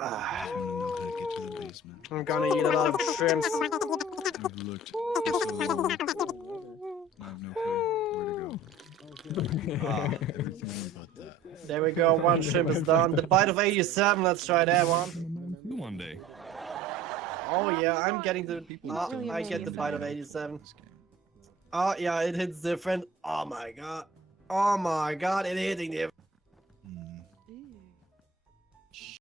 I just want to know how to get to the basement. I'm gonna eat a lot of shrimps. I've looked for so long. I have no clue where to go. Ah, Everything about that. there we go. One shrimp is done. The bite of 87. Let's try that one. One day. Oh yeah, I'm getting the. People Ah, still I get the bite of figure out 87. this game. Oh yeah, it hits different. Oh my god. Oh my god, it hitting different.